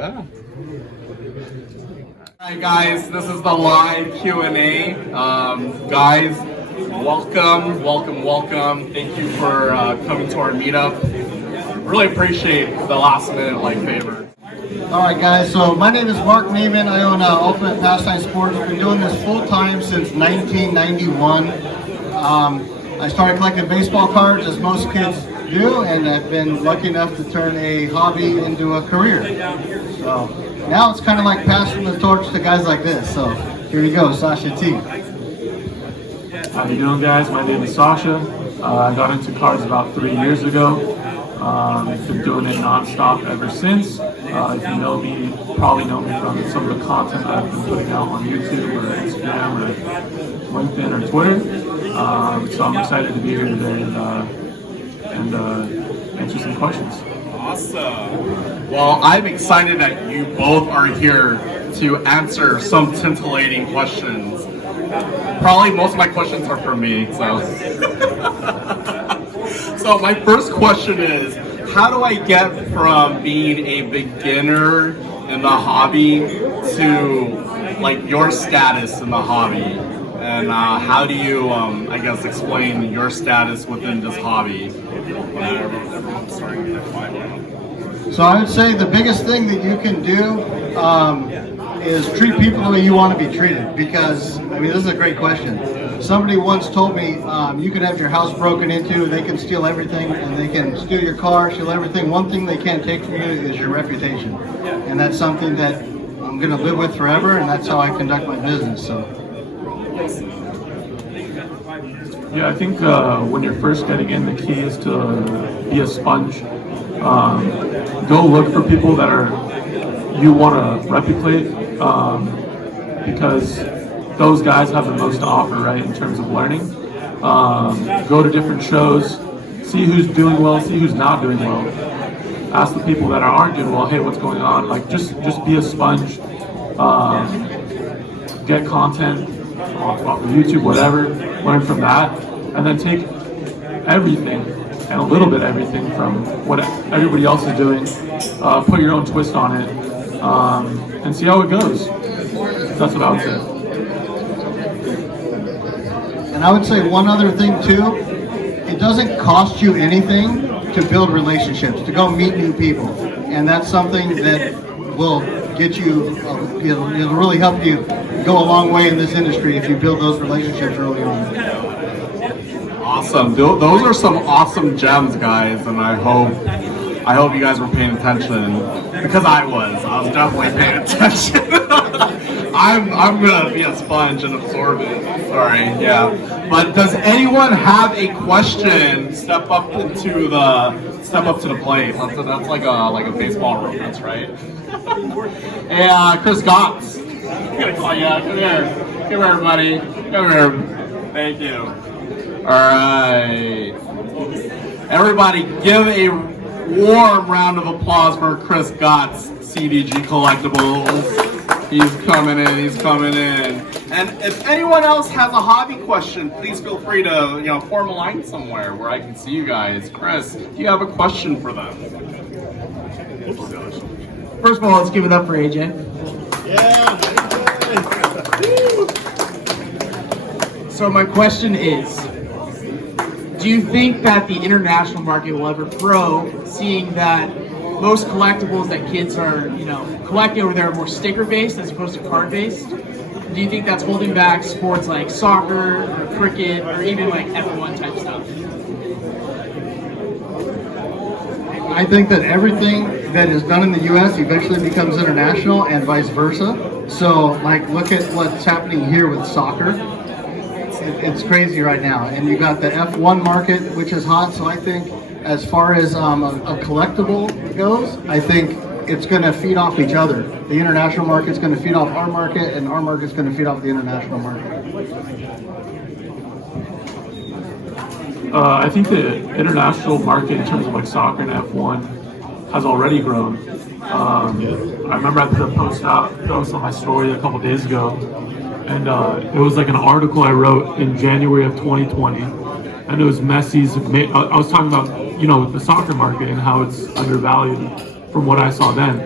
Yeah. Alright guys, this is the live Q&A. Guys, welcome. Thank you for coming to our meetup. Really appreciate the last minute favor. Alright guys, so my name is Marc. I own Ultimate Pastime Sports. I've been doing this full time since 1991. I started collecting baseball cards as most kids do, and I've been lucky enough to turn a hobby into a career. So now it's kind of like passing the torch to guys like this. So here you go, Sasha T. How you doing, guys? My name is Sasha. I got into cards about 3 years ago. I've been doing it non-stop ever since. If you know me, you probably know me from some of the content that I've been putting out on YouTube or Instagram or LinkedIn or Twitter. So I'm excited to be here today and answer some questions. Awesome. Well, I'm excited that you both are here to answer some titillating questions. Probably most of my questions are for me, so. So my first question is, how do I get from being a beginner in the hobby to your status in the hobby? And how do you, I guess, explain your status within this hobby? Everyone's starting at 5. So I would say the biggest thing that you can do is treat people the way you want to be treated. Because, this is a great question. Somebody once told me, you can have your house broken into, they can steal everything, and they can steal your car, steal everything. One thing they can't take from you is your reputation. And that's something that I'm going to live with forever, and that's how I conduct my business. So. Yeah, I think when you're first getting in, the key is to be a sponge. Go look for people that you want to replicate, because those guys have the most to offer, right, in terms of learning. Go to different shows, see who's doing well, see who's not doing well. Ask the people that aren't doing well, hey, what's going on? Just be a sponge. Get content off of YouTube, whatever. Learn from that, and then take everything and a little bit everything from what everybody else is doing. Put your own twist on it, and see how it goes. That's what I would say. And I would say one other thing too, it doesn't cost you anything to build relationships, to go meet new people. And that's something that will get you, it'll really help you go a long way in this industry if you build those relationships early on. Awesome. Those are some awesome gems, guys, and I hope you guys were paying attention, because I was definitely paying attention. I'm gonna be a sponge and absorb it. Sorry, yeah. But does anyone have a question? Step up to the plate. That's like a baseball reference, right? Hey, Chris Gotts. Come here, everybody. Come here. Thank you. All right. Everybody, give a warm round of applause for Chris Gotts, CDG Collectibles. He's coming in. And if anyone else has a hobby question, please feel free to, form a line somewhere where I can see you guys. Chris, do you have a question for them? First of all, let's give it up for AJ. Yeah. So my question is, do you think that the international market will ever grow, seeing that most collectibles that kids are, collecting over there are more sticker-based as opposed to card-based? Do you think that's holding back sports like soccer or cricket or even like F1 type stuff? I think that everything that is done in the U.S. eventually becomes international and vice versa. So, look at what's happening here with soccer. It's crazy right now. And you got the F1 market, which is hot. So I think as far as a collectible goes, I think it's going to feed off each other. The international market's going to feed off our market, and our market's going to feed off the international market. I think the international market in terms of soccer and F1 has already grown. I remember I put a post on my story a couple days ago, and it was an article I wrote in January of 2020, and it was Messi's. I was talking about the soccer market and how it's undervalued from what I saw then.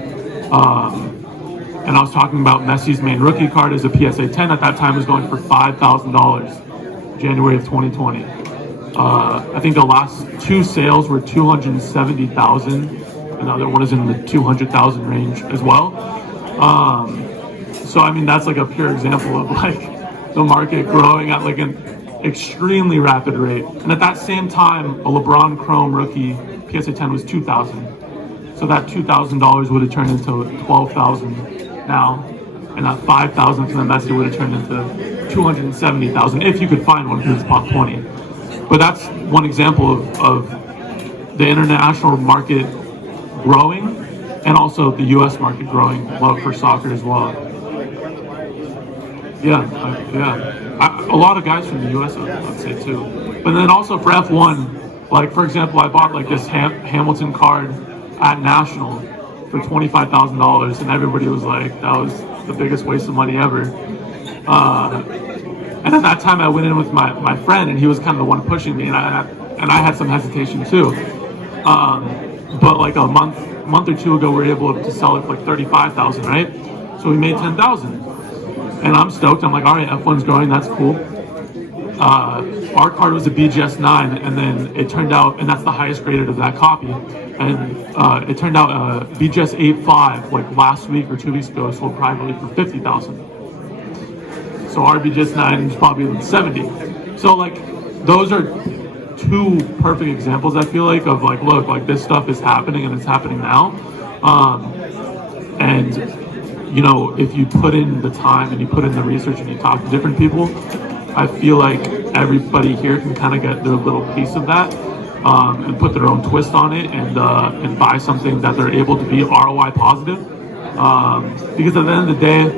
And I was talking about Messi's main rookie card as a PSA 10 at that time was going for $5,000, January of 2020. I think the last two sales were 270,000. Another one is in the 200,000 range as well. So I mean, that's like a pure example of like the market growing at like an extremely rapid rate. And at that same time, a LeBron Chrome rookie PSA 10 was $2,000. So that $2,000 would have turned into $12,000 now, and that $5,000 from the Messi would have turned into $270,000 if you could find one because it's pop 20. But that's one example of the international market growing, and also the U.S. market growing love for soccer as well. A lot of guys from the U.S. I'd say too. But then also for F1, like for example, I bought like this Hamilton card at National for $25,000, and everybody was like, that was the biggest waste of money ever. And at that time, I went in with my friend, and he was kind of the one pushing me, and I had some hesitation too. But like a month or two ago, we were able to sell it for like $35,000, right? So we made $10,000, and I'm stoked. I'm like, all right, F1's growing, that's cool. Our card was a BGS 9, and then it turned out, and that's the highest graded of that copy, and it turned out BGS 8.5 like last week or 2 weeks ago sold privately for $50,000. So our BGS 9 is probably 70. So like those are two perfect examples, I feel like, of like, look, like this stuff is happening and it's happening now. And you know, if you put in the time and you put in the research and you talk to different people, I feel like everybody here can kind of get their little piece of that, and put their own twist on it, and buy something that they're able to be ROI positive. Because at the end of the day,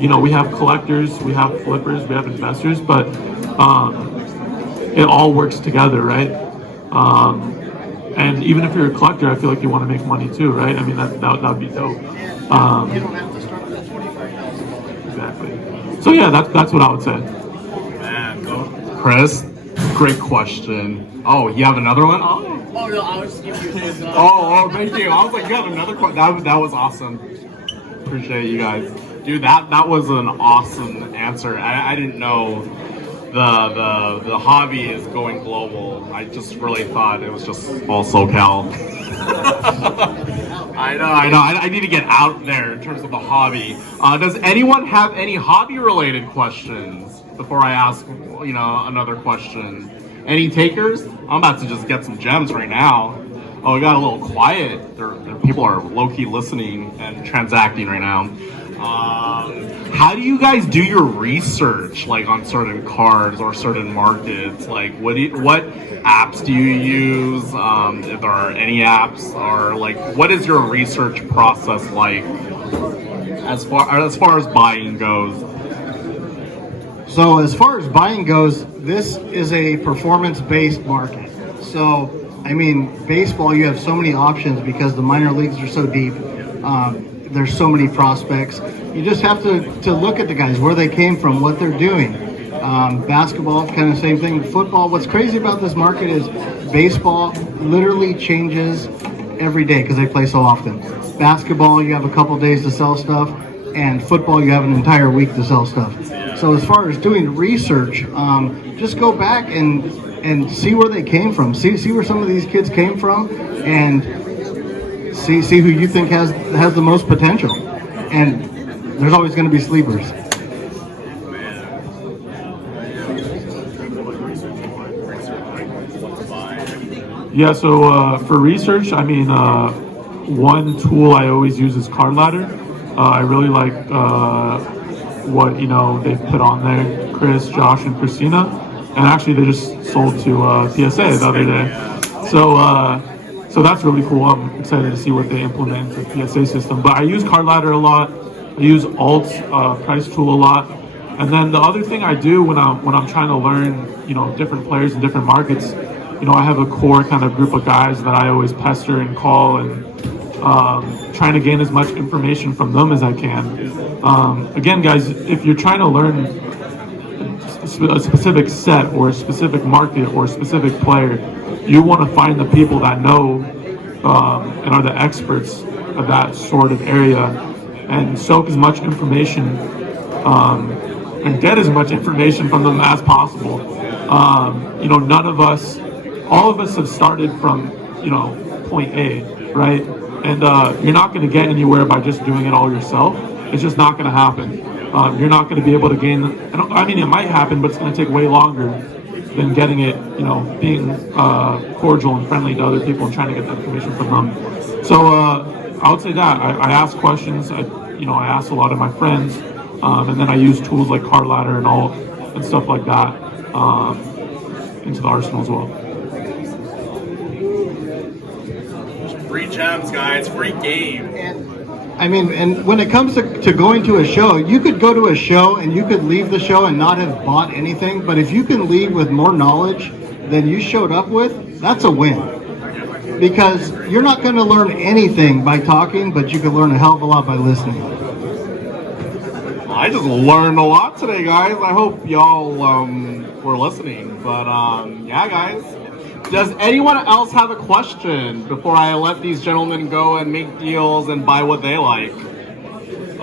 you know, we have collectors, we have flippers, we have investors, but it all works together, right? And even if you're a collector, I feel like you want to make money too, right? I mean, that would be dope. You don't have to start with $25,000. Exactly. So yeah, that's what I would say. Man, Chris, great question. Oh, you have another one? Oh no, I was giving you his. Oh, thank you. I was like, you have another question. That was awesome. Appreciate you guys. Dude, that was an awesome answer. I didn't know the hobby is going global. I just really thought it was just all SoCal. I know. I need to get out there in terms of the hobby. Does anyone have any hobby-related questions before I ask, you know, another question? Any takers? I'm about to just get some gems right now. Oh, we got a little quiet. There people are low-key listening and transacting right now. How do you guys do your research, like on certain cards or certain markets? Like, what apps do you use? If there are any apps, or like, what is your research process like as far as buying goes? So as far as buying goes, this is a performance-based market. So, I mean, baseball, you have so many options because the minor leagues are so deep. There's so many prospects. You just have to look at the guys, where they came from, what they're doing. Basketball, kind of same thing. Football, what's crazy about this market is baseball literally changes every day because they play so often. Basketball, you have a couple days to sell stuff, and football, you have an entire week to sell stuff. So as far as doing research, just go back and see where they came from. See where some of these kids came from, and see who you think has the most potential. And there's always going to be sleepers. Yeah, so for research, I mean, one tool I always use is Card Ladder. I really like what, you know, they've put on there, Chris, Josh, and Christina. And actually, they just sold to PSA the other day. So that's really cool. I'm excited to see what they implement in the PSA system. But I use Card Ladder a lot. I use Alt's price tool a lot. And then the other thing I do when I'm trying to learn, you know, different players in different markets, you know, I have a core kind of group of guys that I always pester and call, and trying to gain as much information from them as I can. Again, guys, if you're trying to learn a specific set or a specific market or a specific player, you want to find the people that know and are the experts of that sort of area and soak as much information and get as much information from them as possible. None of us, all of us have started from, point A, right? And you're not going to get anywhere by just doing it all yourself. It's just not going to happen. You're not going to be able to gain, it might happen, but it's going to take way longer than getting it, being cordial and friendly to other people and trying to get that information from them. So I would say that I ask questions. I ask a lot of my friends, and then I use tools like Card Ladder and stuff like that into the arsenal as well. Free gems, guys. Free game. And when it comes to going to a show, you could go to a show and you could leave the show and not have bought anything. But if you can leave with more knowledge than you showed up with, that's a win. Because you're not going to learn anything by talking, but you can learn a hell of a lot by listening. I just learned a lot today, guys. I hope y'all were listening. But yeah, guys. Does anyone else have a question before I let these gentlemen go and make deals and buy what they like? I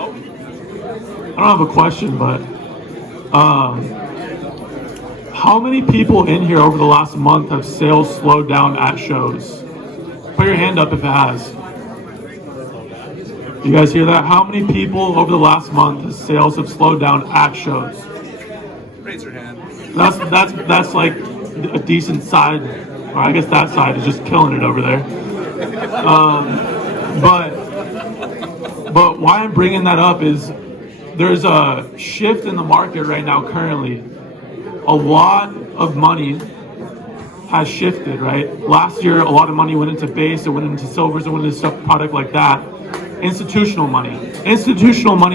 don't have a question, but how many people in here over the last month have sales slowed down at shows? Put your hand up if it has. You guys hear that? How many people over the last month has sales have slowed down at shows? Raise your hand. That's like a decent side. Or I guess that side is just killing it over there. But why I'm bringing that up is there's a shift in the market right now currently. A lot of money has shifted, right? Last year, a lot of money went into base, it went into silvers, it went into stuff, product like that. Institutional money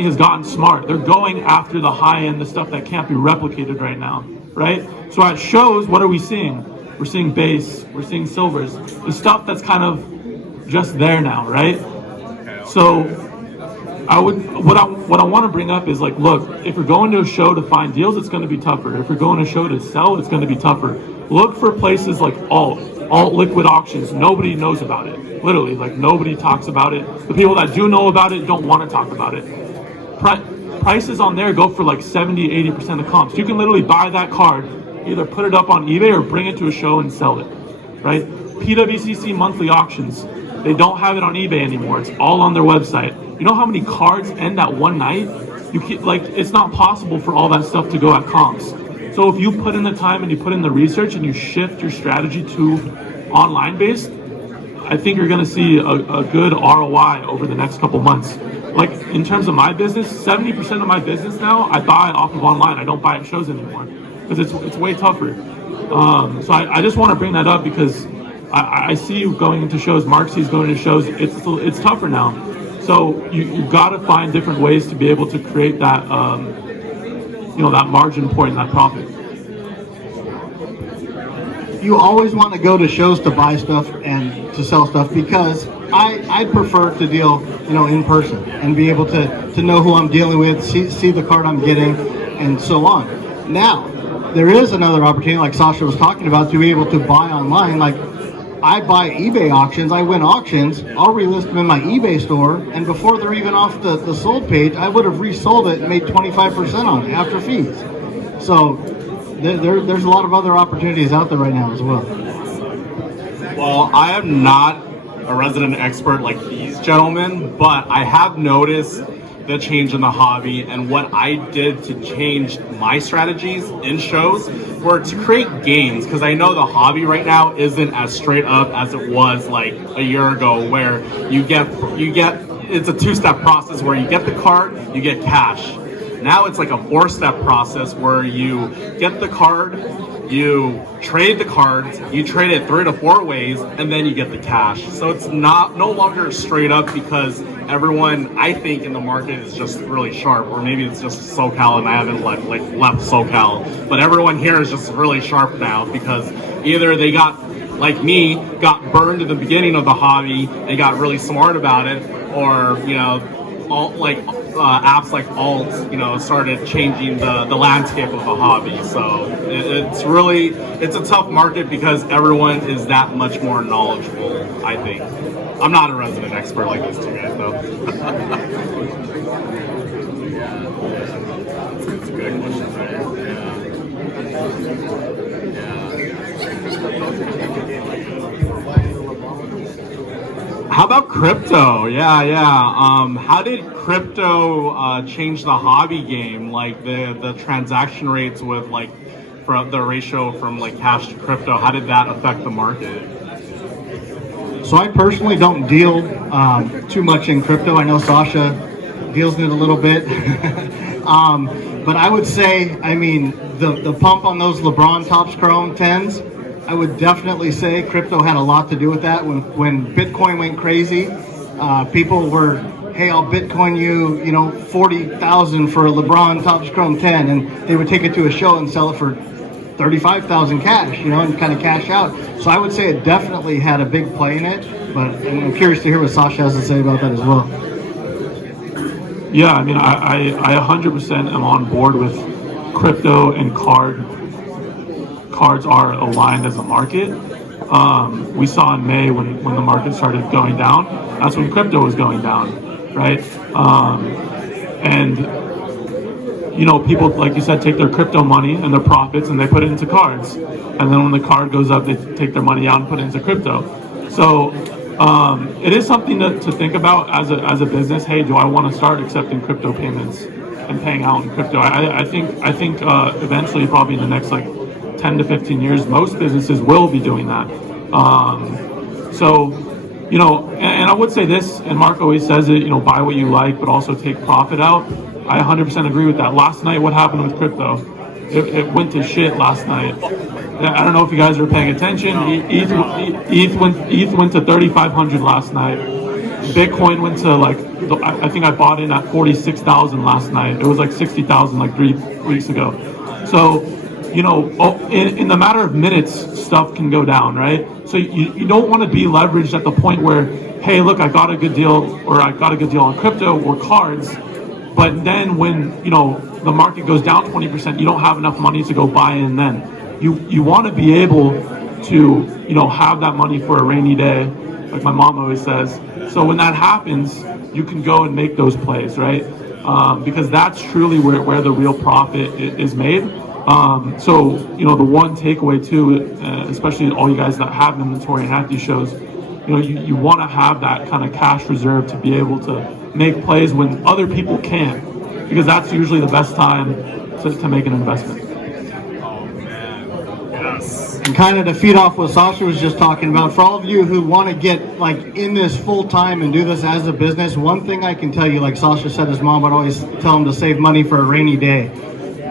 has gotten smart. They're going after the high end, the stuff that can't be replicated right now, right? So at shows, what are we seeing? We're seeing base, we're seeing silvers, the stuff that's kind of just there now, right? So what I want to bring up is like, look, if you're going to a show to find deals, it's going to be tougher. If you're going to a show to sell, it's going to be tougher. Look for places like alt liquid auctions. Nobody knows about it. Literally, like nobody talks about it. The people that do know about it don't want to talk about it. Prices on there go for like 70-80% of comps. You can literally buy that card, either put it up on eBay or bring it to a show and sell it, right? PWCC monthly auctions, they don't have it on eBay anymore. It's all on their website. You know how many cards end at one night? It's not possible for all that stuff to go at comps. So if you put in the time and you put in the research and you shift your strategy to online based, I think you're gonna see a good ROI over the next couple months. Like in terms of my business, 70% of my business now, I buy off of online. I don't buy at shows anymore, because it's way tougher. So I just want to bring that up because I see you going into shows. Marc sees going into shows. It's tougher now. So you got to find different ways to be able to create that that margin point, that profit. You always want to go to shows to buy stuff and to sell stuff, because I prefer to deal in person and be able to know who I'm dealing with, see the card I'm getting, and so on. Now, there is another opportunity, like Sasha was talking about, to be able to buy online. Like, I buy eBay auctions, I win auctions, I'll relist them in my eBay store, and before they're even off the sold page, I would have resold it and made 25% on it after fees. So there's a lot of other opportunities out there right now as well. Well, I am not a resident expert like these gentlemen, but I have noticed the change in the hobby, and what I did to change my strategies in shows were to create games, because I know the hobby right now isn't as straight up as it was like a year ago, where you get it's a two-step process where you get the card, you get cash. Now it's like a four-step process where you get the card, you trade the cards, you trade it 3 to 4 ways, and then you get the cash. So it's no longer straight up, because everyone, I think, in the market is just really sharp, or maybe it's just SoCal and I haven't left SoCal, but everyone here is just really sharp now, because either they got, like me, got burned at the beginning of the hobby and got really smart about it, or apps like Alt, started changing the landscape of the hobby. So it's a tough market because everyone is that much more knowledgeable, I think. I'm not a resident expert like these two guys, though. That's a good question. How about crypto? Yeah. How did crypto change the hobby game? Like the transaction rates with from the ratio from cash to crypto. How did that affect the market? So I personally don't deal too much in crypto. I know Sasha deals in it a little bit. But I would say, the pump on those LeBron Topps Chrome 10s, I would definitely say crypto had a lot to do with that. When Bitcoin went crazy, people were, hey, I'll Bitcoin you, 40,000 for a LeBron Topps Chrome 10, and they would take it to a show and sell it for 35,000 cash, and kind of cash out. So I would say it definitely had a big play in it, but I'm curious to hear what Sasha has to say about that as well. Yeah, I 100% am on board with crypto and cards are aligned as a market. We saw in May when the market started going down, that's when crypto was going down, right? And people, like you said, take their crypto money and their profits and they put it into cards. And then when the card goes up, they take their money out and put it into crypto. So it is something to think about as a business. Hey, do I want to start accepting crypto payments and paying out in crypto? I think eventually, probably in the next 10 to 15 years, most businesses will be doing that. And I would say this, and Marc always says it, buy what you like, but also take profit out. I 100% agree with that. Last night, what happened with crypto? It went to shit last night. I don't know if you guys are paying attention. ETH went to 3,500 last night. Bitcoin went to I think I bought in at 46,000 last night. It was 60,000 3 weeks ago. So, in the matter of minutes, stuff can go down, right? So you don't want to be leveraged at the point where, hey, look, I got a good deal, or I got a good deal on crypto or cards, but then when, the market goes down 20%, you don't have enough money to go buy in then. You want to be able to, have that money for a rainy day, like my mom always says. So when that happens, you can go and make those plays, right? Because that's truly where the real profit is made. So, the one takeaway too, especially all you guys that have inventory and at these shows, you want to have that kind of cash reserve to be able to make plays when other people can't, because that's usually the best time to make an investment. Oh man, yes. And kind of to feed off what Sasha was just talking about, for all of you who want to get in this full time and do this as a business, one thing I can tell you, like Sasha said, his mom would always tell him to save money for a rainy day.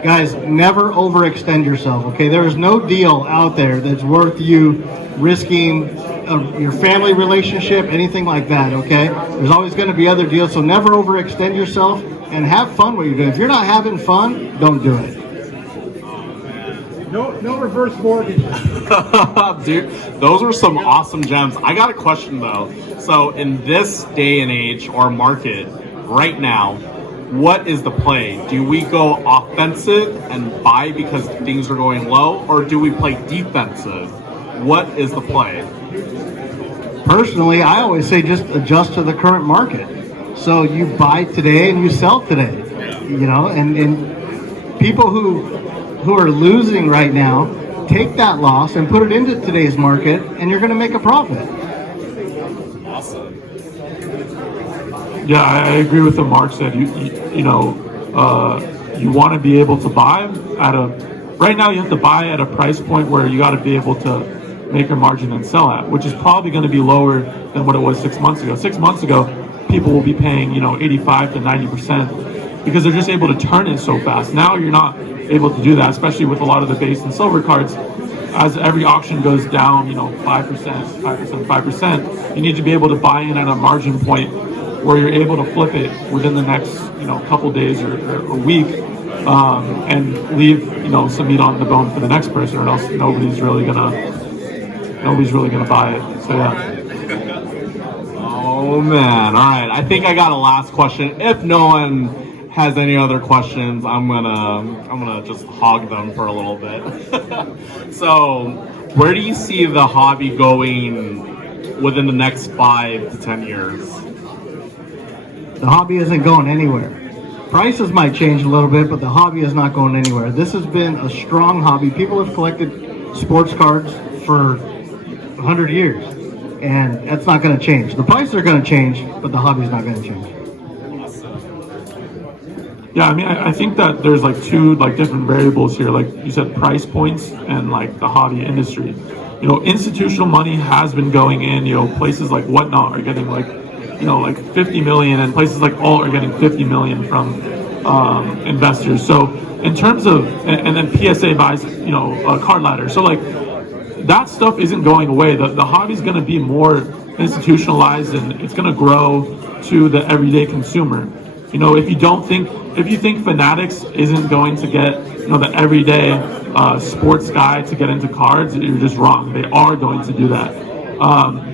Guys, never overextend yourself, okay? There is no deal out there that's worth you risking your family relationship, anything like that, okay? There's always going to be other deals, so never overextend yourself and have fun what you're doing. If you're not having fun, don't do it. No reverse mortgage. Dude, those are some awesome gems. I got a question though. So in this day and age or market right now, what is the play? Do we go offensive and buy because things are going low, or do we play defensive? What is the play? Personally, I always say just adjust to the current market. So you buy today and you sell today. And people who are losing right now, take that loss and put it into today's market, and you're going to make a profit. Awesome. Yeah, I agree with what Marc said. You want to be able to buy right now you have to buy at a price point where you got to be able to make a margin and sell at, which is probably going to be lower than what it was 6 months ago. 6 months ago, people will be paying 85 to 90% because they're just able to turn it so fast. Now you're not able to do that, especially with a lot of the base and silver cards. As every auction goes down, 5%, you need to be able to buy in at a margin point where you're able to flip it within the next couple days or week, and leave some meat on the bone for the next person, or else nobody's really gonna buy it. So yeah. Oh Oh man! All right, I think I got a last question. If no one has any other questions, I'm gonna just hog them for a little bit. So, where do you see the hobby going within the next 5 to 10 years? The hobby isn't going anywhere. Prices might change a little bit, but the hobby is not going anywhere. This has been a strong hobby. People have collected sports cards for 100 years, and that's not going to change. The prices are going to change, but the hobby's not going to change. Yeah, I mean, I think that there's like two like different variables here. Like you said, price points and like the hobby industry. You know, institutional money has been going in. You know, places like Whatnot are getting like, you know, like 50 million, and places like Alt are getting 50 million from investors. So in terms of, and then PSA buys, you know, a card ladder. So like that stuff isn't going away. The hobby's going to be more institutionalized, and it's going to grow to the everyday consumer. You know, if you think Fanatics isn't going to get, you know, the everyday sports guy to get into cards, you're just wrong. They are going to do that.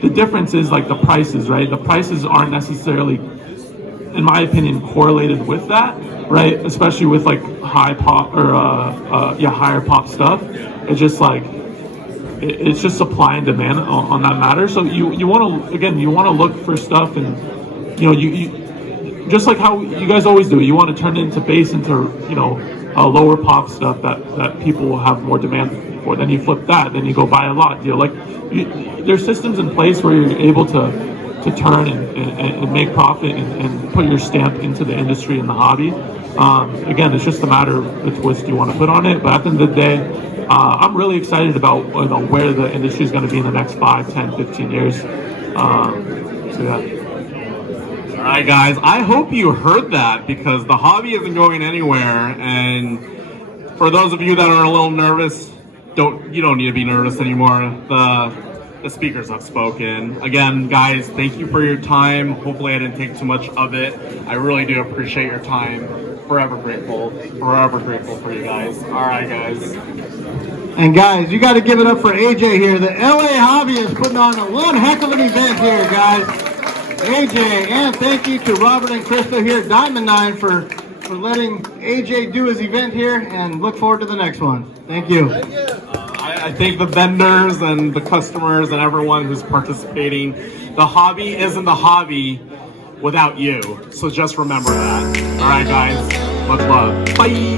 The difference is like the prices, right? The prices aren't necessarily, in my opinion, correlated with that, right? Especially with like higher pop stuff. It's just like it's just supply and demand on that matter. So you want to look for stuff, and you know you just like how you guys always do. You want to turn it into base into, you know, lower pop stuff that people will have more demand for. Then you flip that, then you go buy a lot deal. Like there's systems in place where you're able to turn and make profit and put your stamp into the industry and the hobby. Again, it's just a matter of the twist you want to put on it. But at the end of the day, I'm really excited about, you know, where the industry is going to be in the next 5, 10, 15 years. So yeah. All right, guys, I hope you heard that, because the hobby isn't going anywhere. And for those of you that are a little nervous, you don't need to be nervous anymore. The speakers have spoken. Again, guys, thank you for your time. Hopefully I didn't take too much of it. I really do appreciate your time. Forever grateful for you guys. All right, guys. And guys, you got to give it up for AJ here. The LA Hobby is putting on one heck of an event here, guys. AJ, and thank you to Robert and Krista here at Diamond 9 for letting AJ do his event here, and look forward to the next one. Thank you. I thank the vendors and the customers and everyone who's participating. The hobby isn't the hobby without you, so just remember that. All right, guys, much love. Bye.